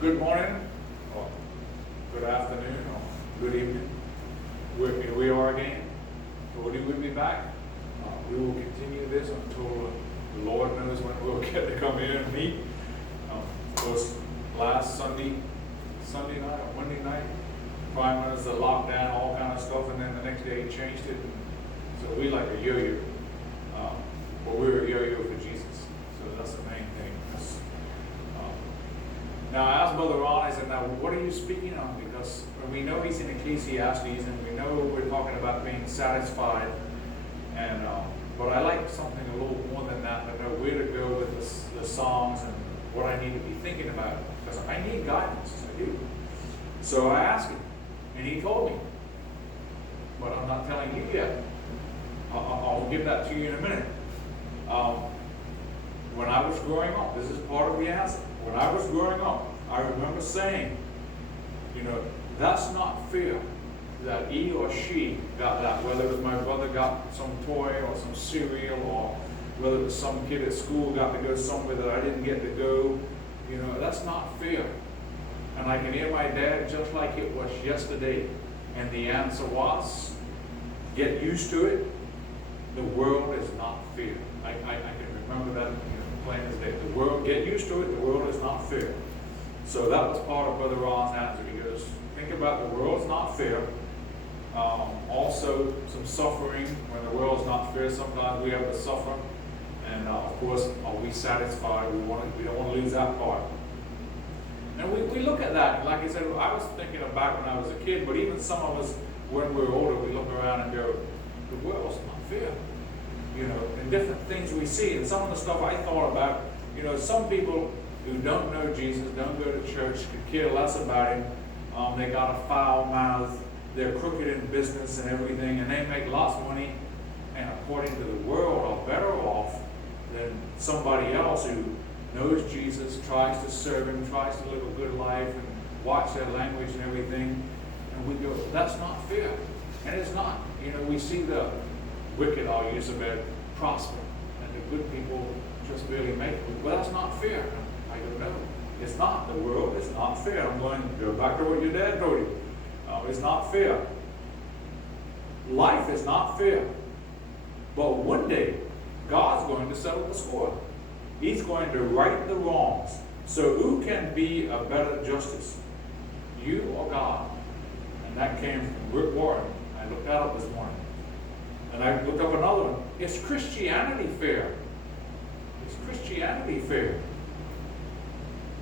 Good morning, or good afternoon, or good evening. Here we are again. Cody will be back. We will continue this until the Lord knows when we'll get to come here and meet. Of course, last Sunday night or Monday night, prime was the lockdown, all kind of stuff, and then the next day he changed it. So we like a yo-yo. But we're a yo-yo for Jesus. So that's the main thing. Now I asked Brother Ron, I said, now what are you speaking on? Because we know he's in Ecclesiastes, and we know we're talking about being satisfied. And but I like something a little more than that, to know where to go with the songs and what I need to be thinking about. Because I need guidance, I do. So I asked him, and he told me. But I'm not telling you yet. I'll give that to you in a minute. When I was growing up, this is part of the answer. When I was growing up, I remember saying, that's not fair that he or she got that, whether it was my brother got some toy or some cereal, or whether it was some kid at school got to go somewhere that I didn't get to go. That's not fair. And I can hear my dad just like it was yesterday. And the answer was, get used to it. The world is not fair. I can remember that plain as day. The world, get used to it, the world is not fair. So that was part of Brother Ron's answer. He goes, think about the world's not fair. Also, some suffering when the world's not fair. Sometimes we have to suffer. And of course, are we satisfied? We don't want to lose that part. And we look at that. Like I said, I was thinking of back when I was a kid, but even some of us, when we're older, we look around and go, the world's not fair. And different things we see. And some of the stuff I thought about, some people who don't know Jesus, don't go to church, could care less about him. They got a foul mouth. They're crooked in business and everything, and they make lots of money. And according to the world, are better off than somebody else who knows Jesus, tries to serve him, tries to live a good life, and watch their language and everything. And we go, that's not fair. And it's not. We see the wicked, I'll use the word, prosper, and the good people just barely make it. Well, that's not fair. I don't know. It's not. The world is not fair. I'm going to go back to what your dad told you. It's not fair. Life is not fair. But one day, God's going to settle the score. He's going to right the wrongs. So who can be a better justice? You or God? And that came from Rick Warren. I looked that up this morning. And I looked up another one. Is Christianity fair? Is Christianity fair?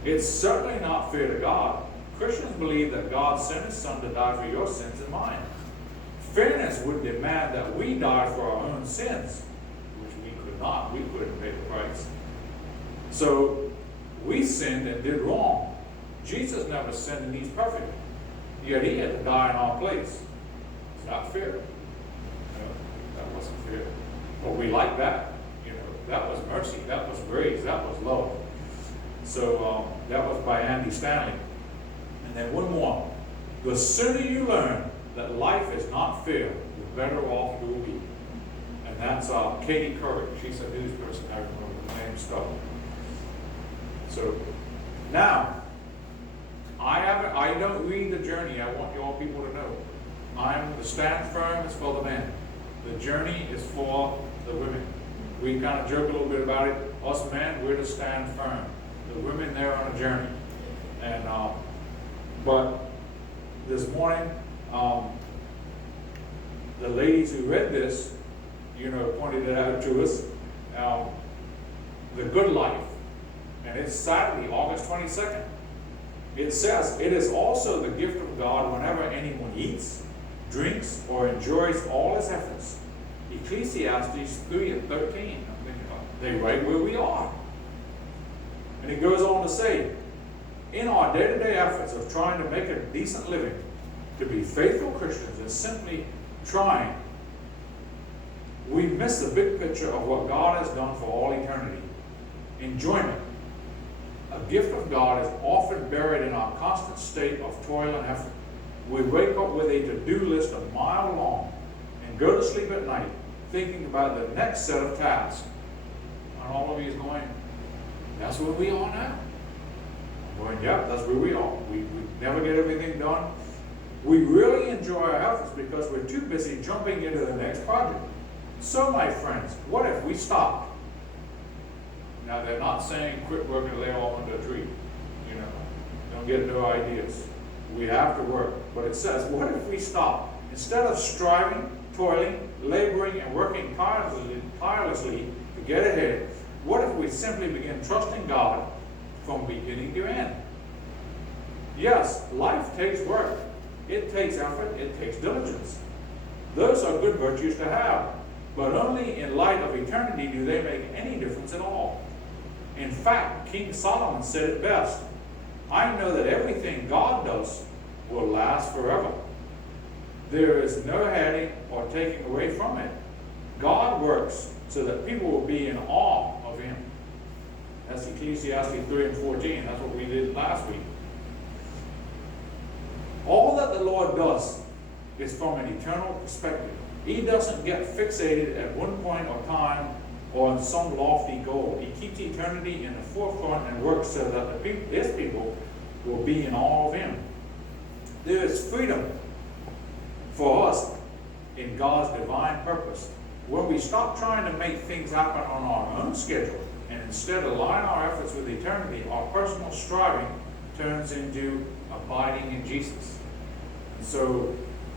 It's certainly not fair to God. Christians believe that God sent his son to die for your sins and mine. Fairness would demand that we die for our own sins, which we could not. We couldn't pay the price. So we sinned and did wrong. Jesus never sinned and he's perfect. Yet he had to die in our place. Is that fair? No, that wasn't fair. But we like that. That was mercy. That was grace. That was love. So that was by Andy Stanley. And then one more. The sooner you learn that life is not fair, the better off you will be. And that's Katie Couric. She's a news person. I remember the name stuff. So now, I don't read the journey. I want you all people to know. The stand firm is for the men. The journey is for the women. We kind of joke a little bit about it. Us men, we're to stand firm. The women, they're on a journey. And but this morning, the ladies who read this, pointed it out to us. The Good Life. And it's Saturday, August 22nd. It says, it is also the gift of God whenever anyone eats, drinks, or enjoys all his efforts. Ecclesiastes 3 and 13. I'm thinking, they right where we are. And it goes on to say, in our day-to-day efforts of trying to make a decent living, to be faithful Christians and simply trying, we miss the big picture of what God has done for all eternity. Enjoyment. A gift of God is often buried in our constant state of toil and effort. We wake up with a to-do list a mile long and go to sleep at night thinking about the next set of tasks. And all of you is going, that's where we are now. I'm going, going, yeah, that's where we are. We never get everything done. We really enjoy our efforts because we're too busy jumping into the next project. So, my friends, what if we stop? Now, they're not saying quit working and lay off under a tree. You know, don't get no ideas. We have to work. But it says, what if we stop? Instead of striving, toiling, laboring, and working tirelessly to get ahead, what if we simply begin trusting God from beginning to end? Yes, life takes work. It takes effort. It takes diligence. Those are good virtues to have, but only in light of eternity do they make any difference at all. In fact, King Solomon said it best, I know that everything God does will last forever. There is no adding or taking away from it. God works so that people will be in awe of Him. That's Ecclesiastes 3 and 14. That's what we did last week. All that the Lord does is from an eternal perspective. He doesn't get fixated at one point of time or on some lofty goal. He keeps eternity in the forefront and works so that His people will be in awe of Him. There is freedom for us in God's divine purpose. When we stop trying to make things happen on our own schedule and instead align our efforts with eternity, our personal striving turns into abiding in Jesus. And so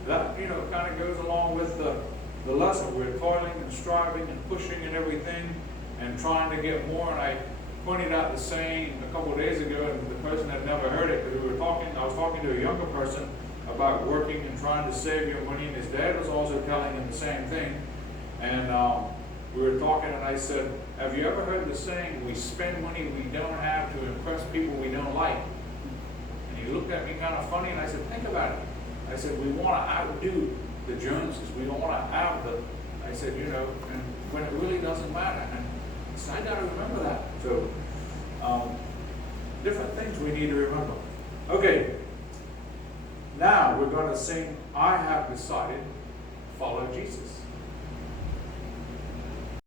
that, kind of goes along with the lesson. We're toiling and striving and pushing and everything and trying to get more. And I pointed out the saying a couple of days ago, and the person had never heard it, because I was talking to a younger person about working and trying to save your money, and his dad was also telling him the same thing. And we were talking, and I said, have you ever heard the saying, we spend money we don't have to impress people we don't like? And he looked at me kind of funny, and I said, think about it. I said, we want to outdo the Joneses. We don't want to have I said, and when it really doesn't matter. And so I got to remember that. So, different things we need to remember. Okay. Now we're going to sing, I Have Decided to Follow Jesus.